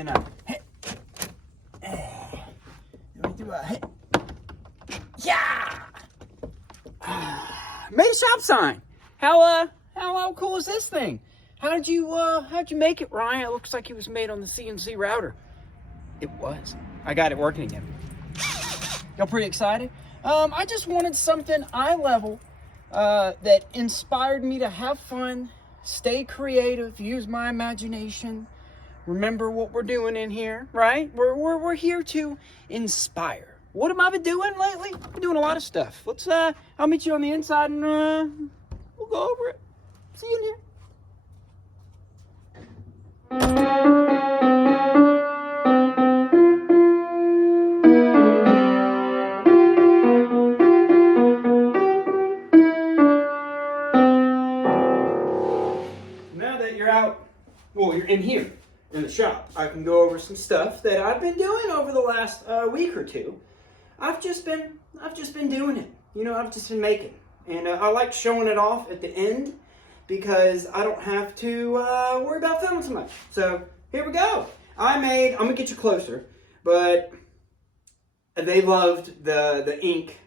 then a hit. Then we do a hit. Yeah! Made a shop sign. How cool is this thing? How'd you make it, Ryan? It looks like it was made on the CNC router. It was. I got it working again. Y'all pretty excited? I just wanted something eye level that inspired me to have fun, stay creative, use my imagination. Remember what we're doing in here, right? We're here to inspire. What have I been doing lately? I've been doing a lot of stuff. Let's I'll meet you on the inside and we'll go over it. See you in here. Now that you're out, well, you're in here in the shop, I can go over some stuff that I've been doing over the last week or two. I've just been doing it. You know, I've just been making, and I like showing it off at the end because I don't have to worry about filming so much. So here we go. I'm gonna get you closer, but they loved the ink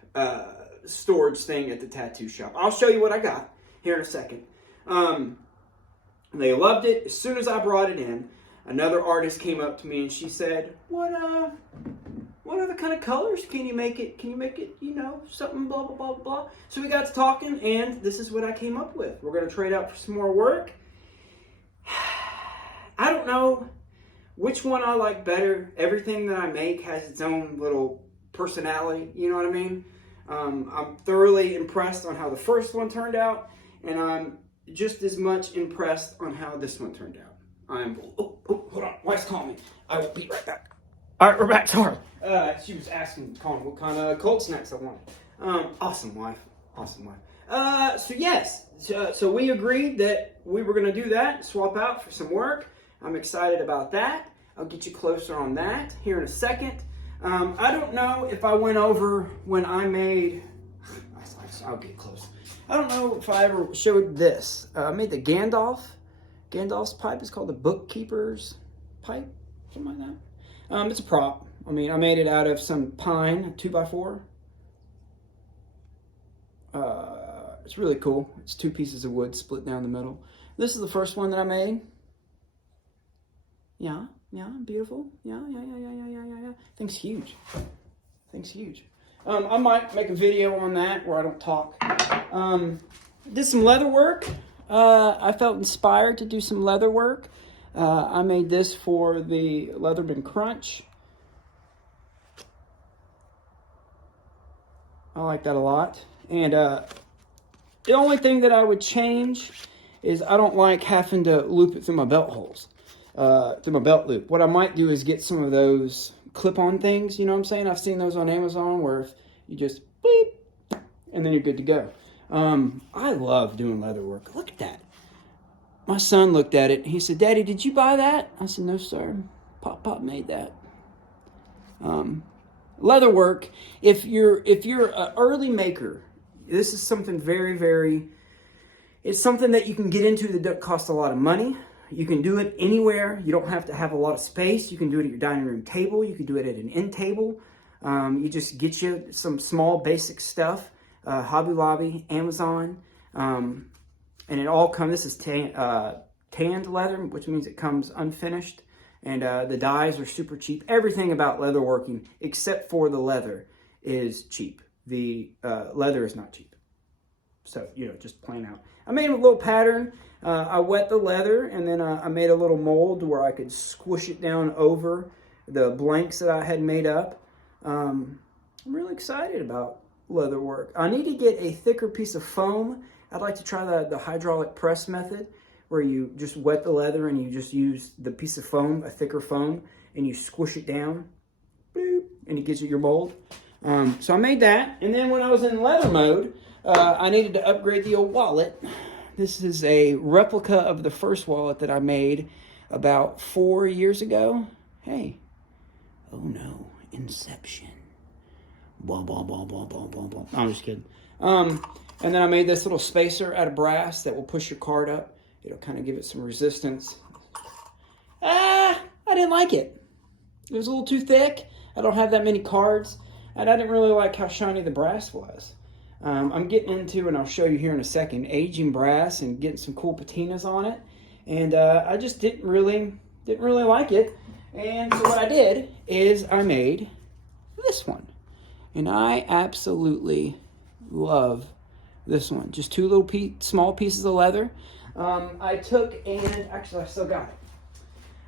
storage thing at the tattoo shop. I'll show you what I got here in a second. They loved it. As soon as I brought it in, another artist came up to me and she said, what other kind of colors can you make it? Can you make it, you know, something blah, blah, blah, blah. So we got to talking, and this is what I came up with. We're going to trade out for some more work. I don't know which one I like better. Everything that I make has its own little personality, you know what I mean? I'm thoroughly impressed on how the first one turned out, and I'm just as much impressed on how this one turned out. Oh, hold on. Wife's calling me. I will be right back. All right, we're back. Sorry. She was calling what kind of cold snacks I wanted. Awesome, wife. Awesome, wife. So yes. So we agreed that we were going to do that, swap out for some work. I'm excited about that. I'll get you closer on that here in a second. I don't know if I went over when I made... I'll get close. I don't know if I ever showed this. I made the Gandalf's pipe. It's called the Bookkeeper's pipe, something like that. It's a prop. I mean, I made it out of some pine, 2x4. It's really cool. It's 2 pieces of wood split down the middle. This is the first one that I made. Yeah, beautiful. Yeah. Thing's huge. I might make a video on that where I don't talk. Did some leather work. I felt inspired to do some leather work. I made this for the Leatherman Crunch. I like that a lot. And the only thing that I would change is I don't like having to loop it through my belt holes, through my belt loop. What I might do is get some of those clip-on things, you know what I'm saying? I've seen those on Amazon where if you just beep, and then you're good to go. I love doing leather work. Look at that. My son looked at it and he said, "Daddy, did you buy that?" I said, "No, sir. Pop made that." Leather work, if you're an early maker, this is something it's something that you can get into that doesn't cost a lot of money. You can do it anywhere. You don't have to have a lot of space. You can do it at your dining room table. You can do it at an end table. You just get you some small basic stuff. Hobby Lobby, Amazon, and it all comes, this is tanned leather, which means it comes unfinished, and the dyes are super cheap. Everything about leather working, except for the leather, is cheap. The leather is not cheap. So, you know, just plain out. I made a little pattern. I wet the leather, and then I made a little mold where I could squish it down over the blanks that I had made up. I'm really excited about leather work. I need to get a thicker piece of foam. I'd like to try the hydraulic press method where you just wet the leather and you just use the piece of foam, a thicker foam, and you squish it down, boop, and it gives you your mold. So I made that, and then when I was in leather mode, I needed to upgrade the old wallet. This is a replica of the first wallet that I made about 4 years ago. Hey, oh no, Inception. Blah, blah, blah, blah, blah, blah, blah. I'm just kidding. And then I made this little spacer out of brass that will push your card up. It'll kind of give it some resistance. I I didn't like it. It was a little too thick. I don't have that many cards, and I didn't really like how shiny the brass was. I'm getting into, and I'll show you here in a second, aging brass and getting some cool patinas on it. And I just didn't really like it. And so what I did is I made this one. And I absolutely love this one. Just two little small pieces of leather. I took and, actually I still got it.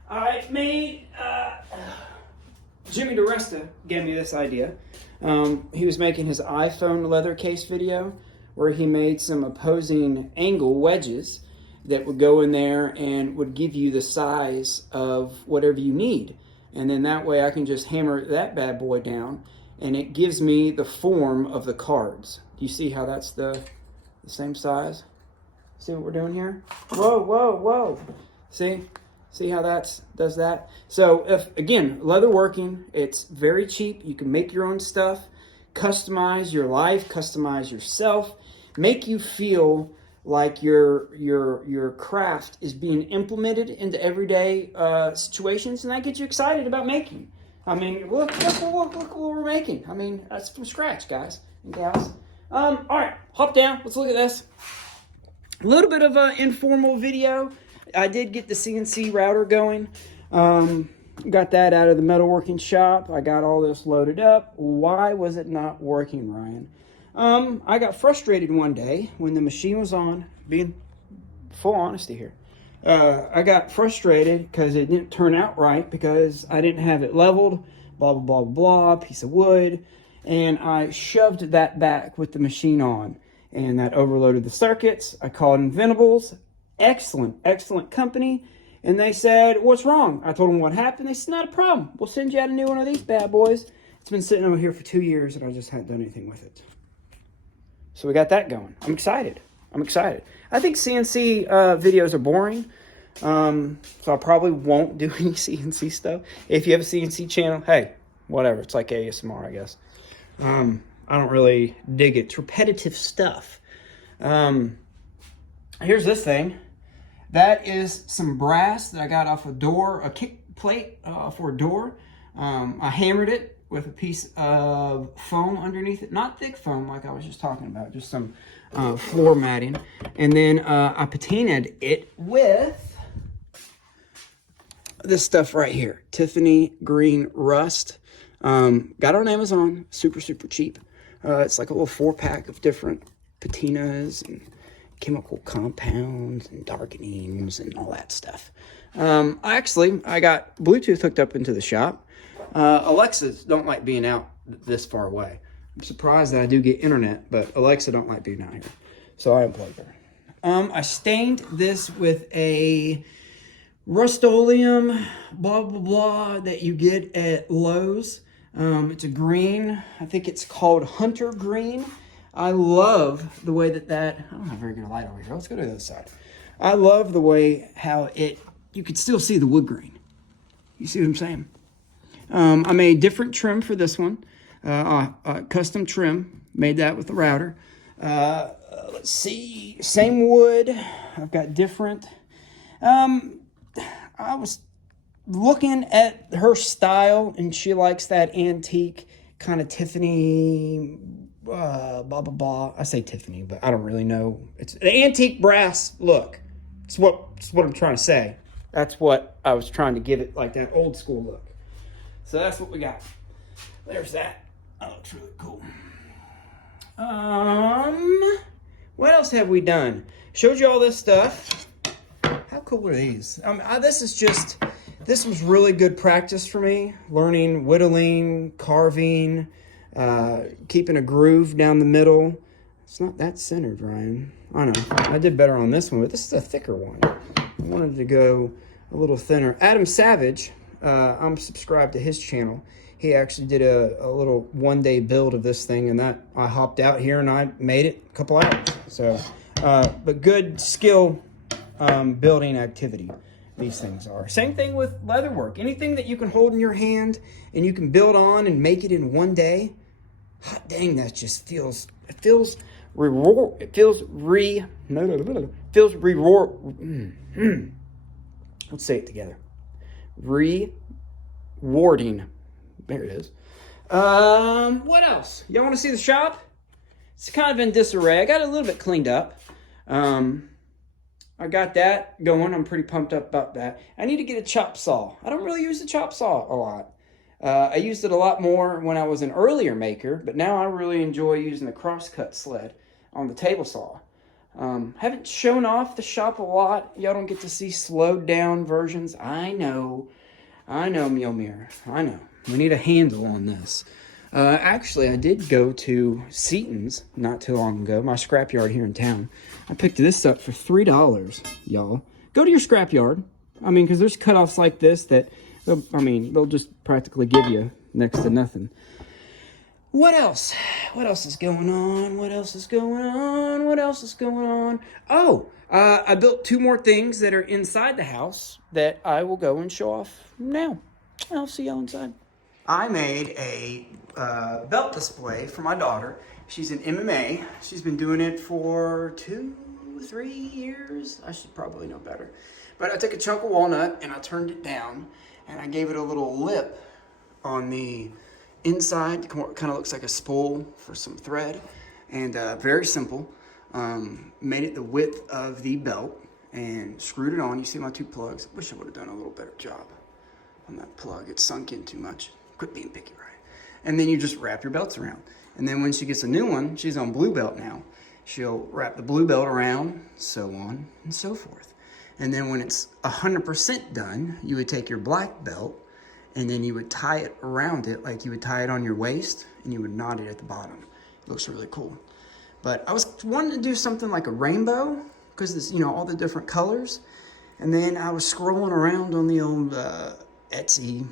I made, Jimmy DeResta gave me this idea. He was making his iPhone leather case video where he made some opposing angle wedges that would go in there and would give you the size of whatever you need. And then that way I can just hammer that bad boy down and it gives me the form of the cards. Do you see how that's the same size? See what we're doing here? Whoa, whoa, whoa. See how that does that? So if, again, leather working, it's very cheap. You can make your own stuff, customize your life, customize yourself, make you feel like your craft is being implemented into everyday situations, and that gets you excited about making. I mean, look what we're making. I mean, that's from scratch, guys and gals. All right, hop down. Let's look at this. A little bit of an informal video. I did get the CNC router going. Got that out of the metalworking shop. I got all this loaded up. Why was it not working, Ryan? I got frustrated one day when the machine was on, being full honesty here. I got frustrated because it didn't turn out right because I didn't have it leveled, blah, blah, blah, blah, piece of wood. And I shoved that back with the machine on, and that overloaded the circuits. I called Inventables, excellent company. And they said, what's wrong? I told them what happened. They said, not a problem. We'll send you out a new one of these bad boys. It's been sitting over here for 2 years, and I just haven't done anything with it. So we got that going. I'm excited. I think CNC videos are boring. So I probably won't do any CNC stuff. If you have a CNC channel, hey, whatever. It's like ASMR, I guess. I don't really dig it. It's repetitive stuff. Here's this thing. That is some brass that I got off a door, a kick plate for a door. I hammered it with a piece of foam underneath it. Not thick foam like I was just talking about, just some floor matting. And then I patinaed it with this stuff right here. Tiffany Green Rust. Got it on Amazon, super cheap. It's like a little 4-pack of different patinas and chemical compounds and darkenings and all that stuff. I got Bluetooth hooked up into the shop. Alexas don't like being out this far away. I'm surprised that I do get internet, but Alexa don't like being out here. So I unplugged her. I stained this with a Rust-Oleum blah, blah, blah that you get at Lowe's. It's a green. I think it's called Hunter Green. I love the way that I don't have very good light over here. Let's go to the other side. I love the way how you could still see the wood grain. You see what I'm saying? I made different trim for this one. Custom trim. Made that with the router. Let's see. Same wood. I've got different. I was looking at her style, and she likes that antique kind of Tiffany, blah, blah, blah. I say Tiffany, but I don't really know. It's the antique brass look. It's what I'm trying to say. That's what I was trying to give it, like that old school look. So that's what we got. There's that. That looks really cool. What else have we done? Showed you all this stuff. How cool are these? This was really good practice for me. Learning whittling, carving, keeping a groove down the middle. It's not that centered, Ryan. I know. I did better on this one, but this is a thicker one. I wanted to go a little thinner. Adam Savage, I'm subscribed to his channel. He actually did a little one-day build of this thing, and that I hopped out here and I made it a couple hours. So, but good skill building activity. These things are. Same thing with leatherwork. Anything that you can hold in your hand and you can build on and make it in one day. Hot dang, that just feels reward. Let's say it together. rewarding. There it is. What else? Y'all want to see the shop? It's kind of in disarray. I got it a little bit cleaned up. I got that going. I'm pretty pumped up about that. I need to get a chop saw. I don't really use the chop saw a lot. I used it a lot more when I was an earlier maker, but now I really enjoy using the crosscut sled on the table saw. Haven't shown off the shop a lot. Y'all don't get to see slowed down versions. I know, Mjolnir. I know. We need a handle on this. Actually, I did go to Seaton's not too long ago, my scrapyard here in town. I picked this up for $3, y'all. Go to your scrapyard. I mean, because there's cutoffs like this that, they'll just practically give you next to nothing. What else? What else is going on? What else is going on? What else is going on? Oh, I built 2 more things that are inside the house that I will go and show off now. I'll see y'all inside. I made a belt display for my daughter. She's in MMA. She's been doing it for 2-3 years. I should probably know better. But I took a chunk of walnut and I turned it down and I gave it a little lip on the inside. It kind of looks like a spool for some thread. And very simple. Made it the width of the belt and screwed it on. You see my 2 plugs. Wish I would have done a little better job on that plug. It's sunk in too much. Quit being picky, right? And then you just wrap your belts around. And then when she gets a new one, she's on blue belt now. She'll wrap the blue belt around, so on and so forth. And then when it's 100% done, you would take your black belt and then you would tie it around it like you would tie it on your waist and you would knot it at the bottom. It looks really cool. But I was wanting to do something like a rainbow because it's, all the different colors. And then I was scrolling around on the old Etsy,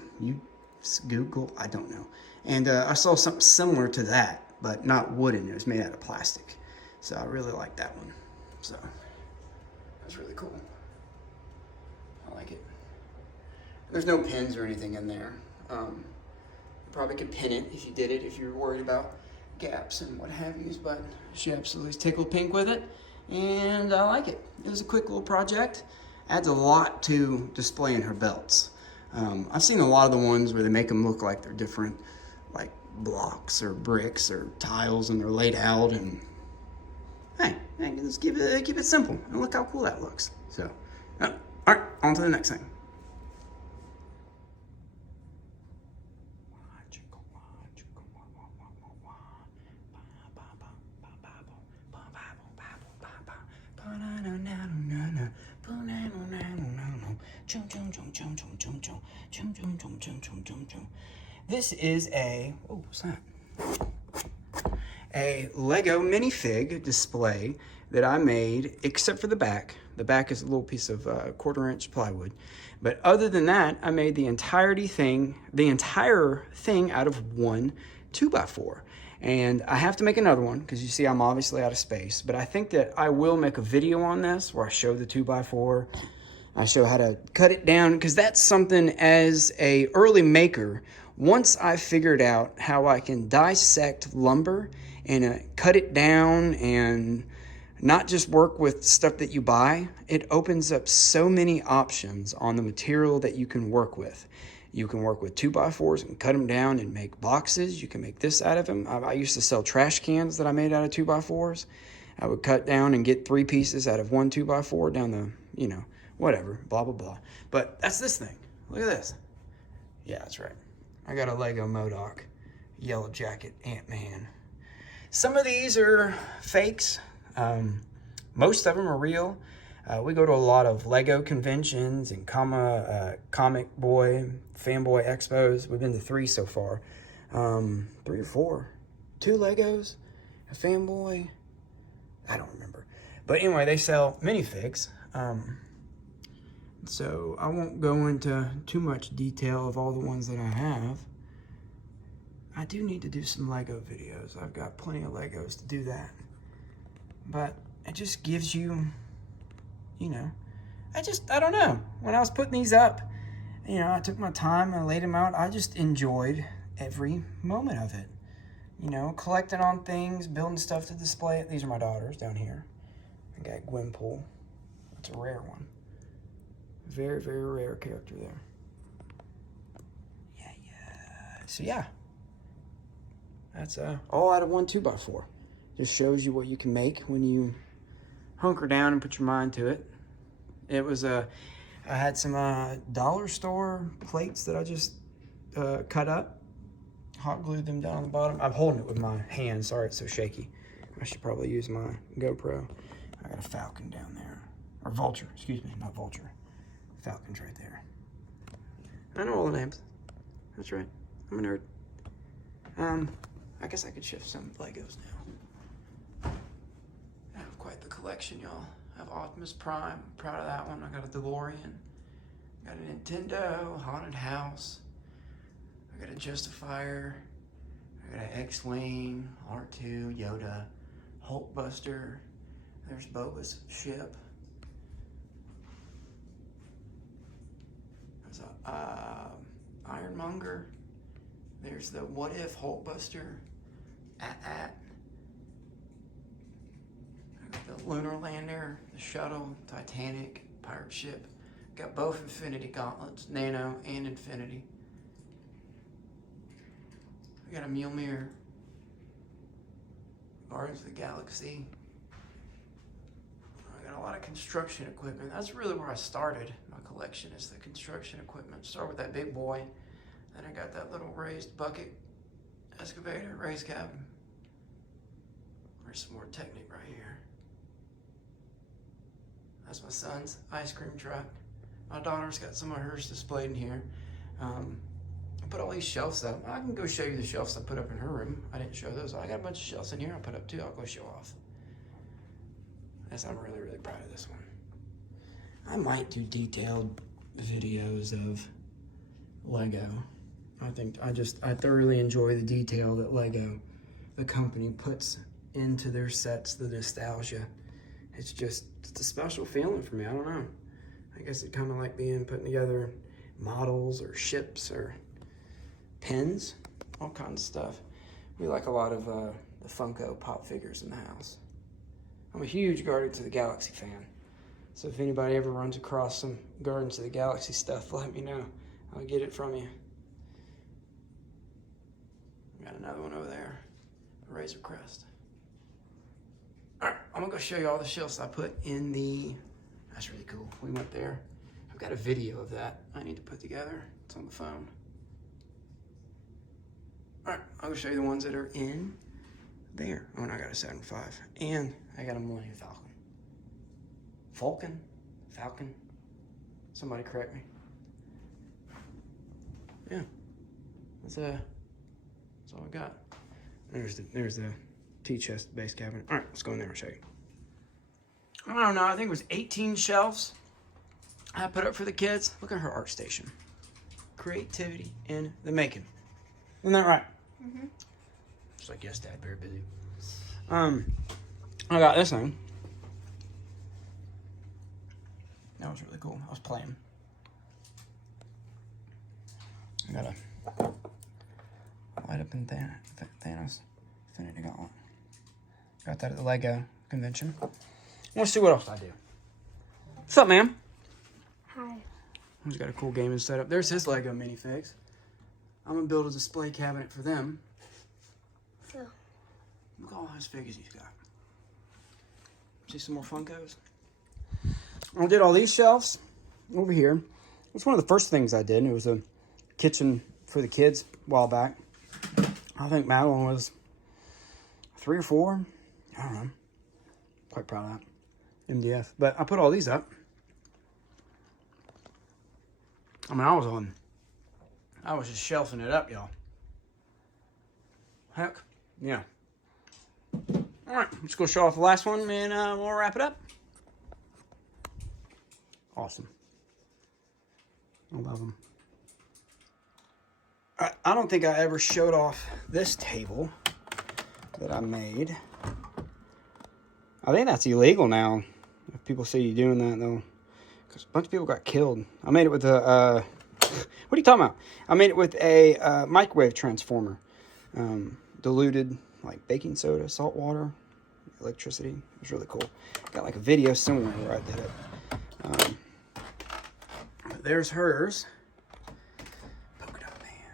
Google, I don't know. And I saw something similar to that, but not wooden. It was made out of plastic. So I really like that one. So that's really cool. I like it. There's no pins or anything in there. You probably could pin it if you did it, if you were worried about gaps and what have you, but she absolutely is tickled pink with it. And I like it. It was a quick little project. Adds a lot to displaying her belts. I've seen a lot of the ones where they make them look like they're different, like blocks or bricks or tiles, and they're laid out. And hey, let's keep it simple. And look how cool that looks. So, all right, on to the next thing. This is a Lego minifig display that I made, except for the back. The back is a little piece of 1/4-inch plywood. But other than that, I made the entire thing out of 1 2x4. And I have to make another one because you see I'm obviously out of space. But I think that I will make a video on this where I show the 2x4. I show how to cut it down, because that's something as a early maker, once I figured out how I can dissect lumber and cut it down and not just work with stuff that you buy, it opens up so many options on the material that you can work with. You can work with 2x4s and cut them down and make boxes. You can make this out of them. I used to sell trash cans that I made out of 2x4s. I would cut down and get 3 pieces out of 1 2x4 down the, whatever, blah, blah, blah. But that's this thing. Look at this. Yeah, that's right. I got a Lego MODOK, Yellow Jacket, Ant-Man. Some of these are fakes. Most of them are real. We go to a lot of Lego conventions and comic boy, fanboy expos. We've been to 3 so far. 3 or 4. 2 Legos, a fanboy. I don't remember. But anyway, they sell minifigs. So I won't go into too much detail of all the ones that I have. I do need to do some Lego videos. I've got plenty of Legos to do that. But it just gives you, I don't know. When I was putting these up, I took my time and laid them out. I just enjoyed every moment of it. Collecting on things, building stuff to display it. These are my daughters down here. I got Gwynpool. That's a rare one. Very, very rare character there. So yeah, that's all out of one 2x4. Just shows you what you can make when you hunker down and put your mind to it. It was I had some dollar store plates that I just cut up, hot glued them down on the bottom. I'm holding it with my hand. Sorry, it's so shaky. I should probably use my GoPro. I got a falcon down there, or vulture. Excuse me, not vulture. Falcon's right there. I know all the names. That's right. I'm a nerd. I guess I could shift some Legos now. I have quite the collection, y'all. I have Optimus Prime. I'm proud of that one. I got a DeLorean. Got a Nintendo, Haunted House. I got a Justifier. I got an X-Wing, R2, Yoda, Hulkbuster. There's Boba's ship. There's a Ironmonger. There's the What If Hulkbuster. I got the Lunar Lander, the Shuttle, Titanic, Pirate Ship. Got both Infinity Gauntlets, Nano and Infinity. We got a Mjolnir, Guardians of the Galaxy. I got a lot of construction equipment. That's really where I started my collection, is the construction equipment. Start with that big boy. Then I got that little raised bucket excavator, raised cabin. There's some more Technic right here. That's my son's ice cream truck. My daughter's got some of hers displayed in here. I put all these shelves up. I can go show you the shelves I put up in her room. I didn't show those. I got a bunch of shelves in here I put up too. I'll go show off. I'm really, really proud of this one. I might do detailed videos of Lego. I thoroughly enjoy the detail that Lego, the company, puts into their sets, the nostalgia. It's a special feeling for me. I don't know. I guess it kind of like putting together models or ships or pens, all kinds of stuff. We like a lot of the Funko Pop figures in the house. I'm a huge Guardians of the Galaxy fan. So if anybody ever runs across some Guardians of the Galaxy stuff, let me know. I'll get it from you. Got another one over there, a Razor Crest. All right, I'm gonna go show you all the shelves I put in the, that's really cool. We went there. I've got a video of that I need to put together. It's on the phone. All right, I'll go show you the ones that are in there. Oh, and I got a Saturn V, and I got a Millennium Falcon. Falcon? Somebody correct me. Yeah, that's all I got. There's the T-chest base cabinet. All right, let's go in there and show you. I don't know, I think it was 18 shelves I put up for the kids. Look at her art station. Creativity in the making. Isn't that right? Mm-hmm. It's like, yes, Dad, very busy. I got this thing. That was really cool. I was playing. I got a light up in Thanos Infinity Gauntlet. Got that at the Lego convention. Let's see what else I do. What's up, ma'am? Hi. He's got a cool gaming setup. There's his Lego minifigs. I'm gonna build a display cabinet for them. So. Look at all his figures he's got. See some more Funkos? I did all these shelves over here. It's one of the first things I did. It was a kitchen for the kids a while back. I think Madeline was 3 or 4. I don't know. Quite proud of that. MDF. But I put all these up. I mean, I was just shelving it up, y'all. Heck, yeah. All right, let's go show off the last one, and we'll wrap it up. Awesome. I love them. I don't think I ever showed off this table that I made. I think that's illegal now. If people see you doing that, though, because a bunch of people got killed. I made it with a, what are you talking about? I made it with a microwave transformer. Diluted, like, baking soda, salt water, electricity. It was really cool. Got, like, a video somewhere where I did it. But there's hers. Polka dot man.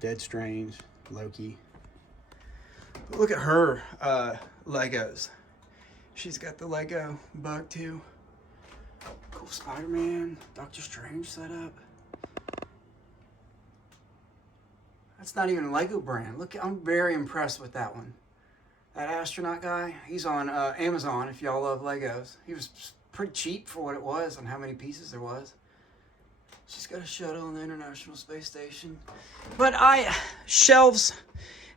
Dead Strange, Loki. But look at her Legos. She's got the Lego bug too. Cool Spider-Man, Doctor Strange setup. That's not even a Lego brand. Look, I'm very impressed with that one. That astronaut guy, he's on Amazon if y'all love Legos. He was pretty cheap for what it was and how many pieces there was. She's got a shuttle on the International Space Station. But shelves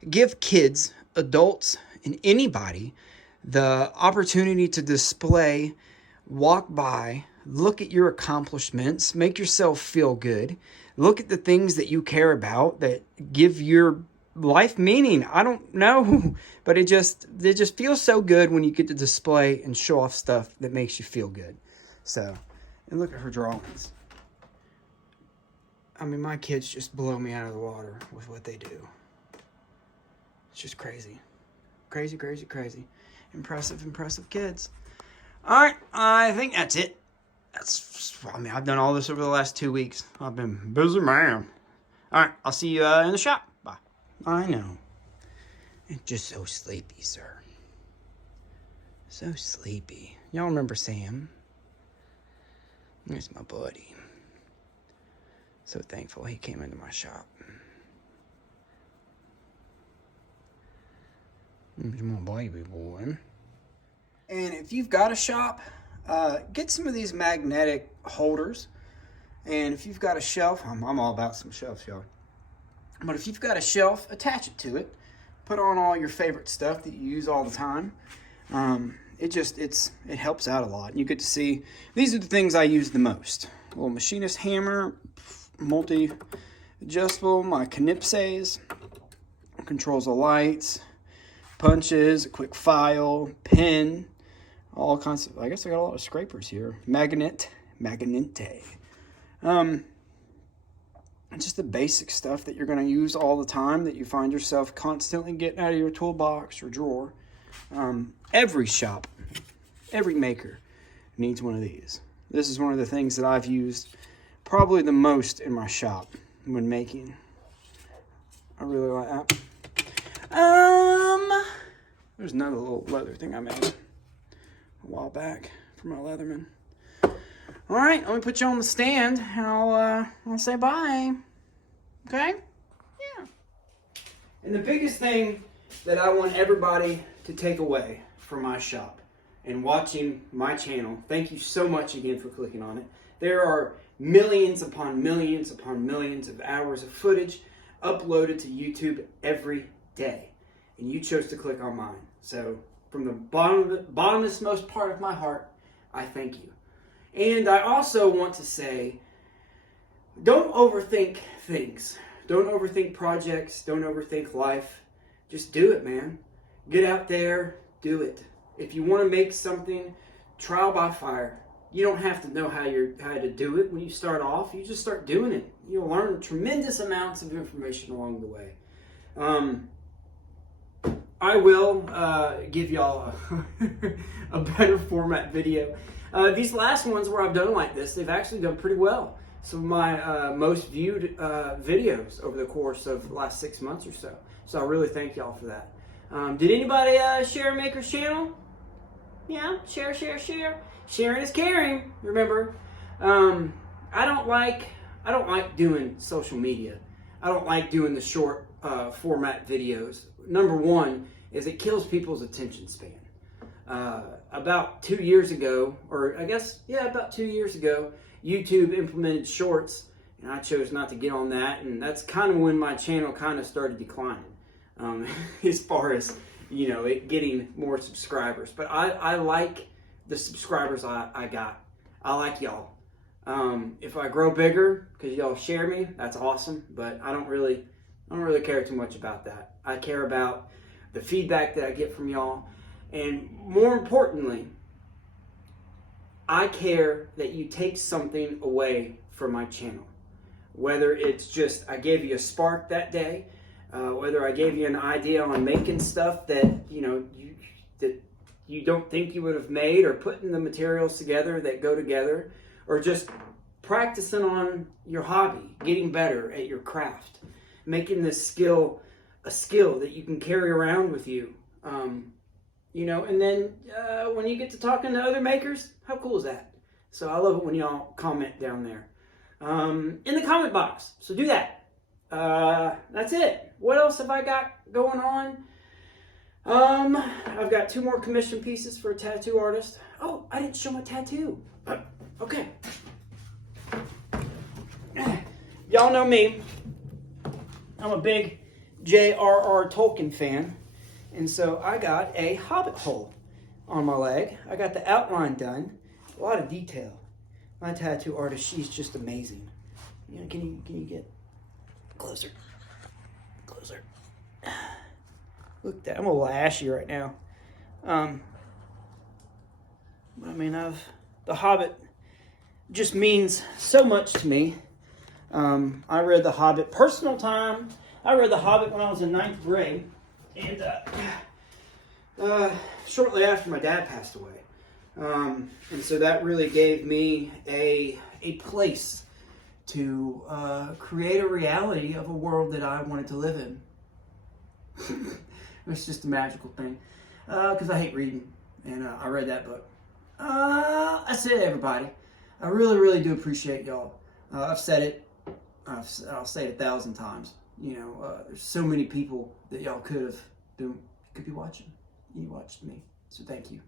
give kids, adults, and anybody the opportunity to display, walk by, look at your accomplishments, make yourself feel good, look at the things that you care about that give your life meaning. I don't know, but it just feels so good when you get to display and show off stuff that makes you feel good. So, and look at her drawings. I mean, my kids just blow me out of the water with what they do. It's just crazy. Crazy, crazy, crazy. Impressive kids. All right, I think that's it. I've done all this over the last 2 weeks. I've been busy, man. All right, I'll see you in the shop. Bye. I know. I'm just so sleepy, sir. So sleepy. Y'all remember Sam? There's my buddy. So thankful he came into my shop. He's my baby boy. And if you've got a shop, get some of these magnetic holders. And if you've got a shelf, I'm all about some shelves, y'all. But if you've got a shelf, attach it to it. Put on all your favorite stuff that you use all the time. It helps out a lot. And you get to see, these are the things I use the most. A little machinist hammer, multi-adjustable, my knipsays, controls the lights, punches, a quick file, pen, all kinds of, I guess I got a lot of scrapers here. Magnete. Just the basic stuff that you're going to use all the time that you find yourself constantly getting out of your toolbox or drawer. Every shop, every maker needs one of these. This is one of the things that I've used probably the most in my shop when making. I really like that. There's another little leather thing I made a while back for my Leatherman. All right, let me put you on the stand, and I'll say bye. Okay? Yeah. And the biggest thing that I want everybody to take away from my shop and watching my channel, thank you so much again for clicking on it. There are millions upon millions upon millions of hours of footage uploaded to YouTube every day, and you chose to click on mine. So from the bottomest part of my heart, I thank you. And I also want to say, don't overthink things. Don't overthink projects. Don't overthink life. Just do it, man. Get out there, do it. If you want to make something, trial by fire. You don't have to know how to do it when you start off. You just start doing it. You'll learn tremendous amounts of information along the way. I will give y'all a better format video. These last ones where I've done like this, they've actually done pretty well. Some of my most viewed videos over the course of the last 6 months or so. So I really thank y'all for that. Did anybody share Maker's channel? Yeah, share. Sharing is caring. Remember, I don't like doing social media. I don't like doing the short format videos. Number one is it kills people's attention span. About 2 years ago, about 2 years ago, YouTube implemented shorts, and I chose not to get on that, and that's kind of when my channel kind of started declining, as far as, it getting more subscribers. But I like the subscribers I got. I like y'all. If I grow bigger, because y'all share me, that's awesome, but I don't really care too much about that. I care about the feedback that I get from y'all. And more importantly, I care that you take something away from my channel. Whether it's just I gave you a spark that day, whether I gave you an idea on making stuff that you don't think you would have made, or putting the materials together that go together, or just practicing on your hobby, getting better at your craft. making this skill a skill that you can carry around with you. You know, and then when you get to talking to other makers, how cool is that? So I love it when y'all comment down there in the comment box. So do that. That's it. What else have I got going on? I've got 2 more commission pieces for a tattoo artist. Oh, I didn't show my tattoo. Okay. Y'all know me. I'm a big J.R.R. Tolkien fan. And so I got a hobbit hole on my leg. I got the outline done. A lot of detail. My tattoo artist, she's just amazing. You know, can you get closer? Closer. Look at that. I'm a little ashy right now. I mean, the Hobbit just means so much to me. I read The Hobbit, personal time. I read The Hobbit when I was in 9th grade. And shortly after my dad passed away. And so that really gave me a place to create a reality of a world that I wanted to live in. It's just a magical thing. Because I hate reading. And I read that book. That's it, everybody. I really, really do appreciate y'all. I've said it. I'll say it 1,000 times. You know, there's so many people that y'all could be watching. You watched me. So thank you.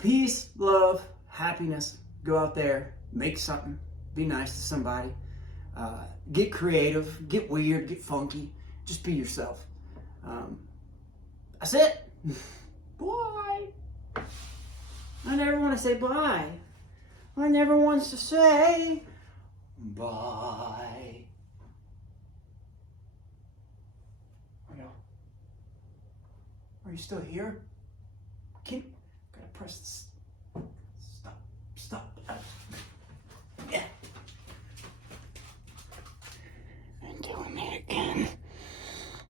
Peace, love, happiness. Go out there. Make something. Be nice to somebody. Get creative. Get weird. Get funky. Just be yourself. That's it. Bye. I never want to say bye. I never wants to say bye. I know. Are you still here? Gotta press this. Stop.